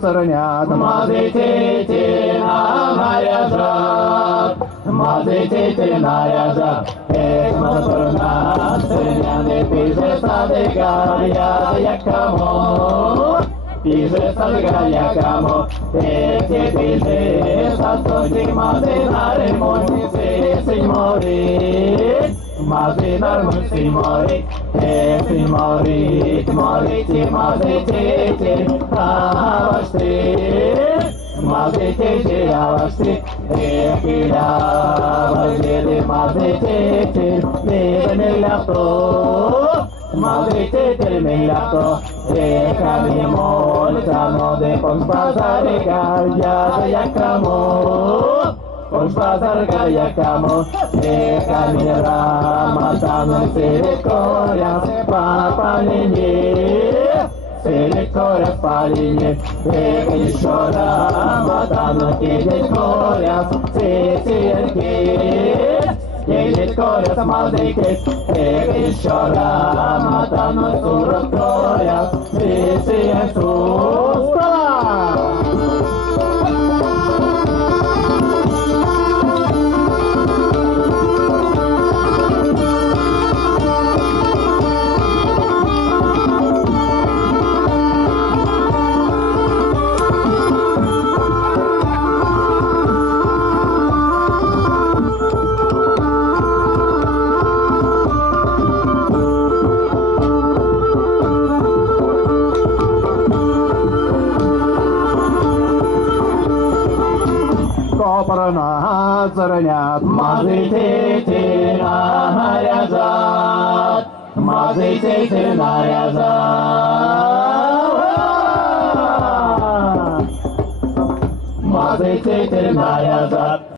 царнят, мазы тети наряжат, мазы тети наряжат. Эх, моторна, царняны, пиже садыга, я кому? Пиже садыга, я кому? Тети пиже, сасоти, мазы наремонт, сеньори. Мазы нормы, сеньори, сеньори, морите, мазы тети, авашти. Мазы тети, авашти, я возле мазы тети, милляхто. Мазы тети, милляхто, камни молятся, но де пон базарика, я кому? Пон базарика, я кому? Камни раматану, сирикоря, папалини. Сирикоря, палини, еще раматану, кидикоря, сирики. Едет коря с мазыкой, еще раматану, сурокоря, сирики. Копрна царнят, мазы тети наряжат, мазы тети наряжат, мазы тети наряжат.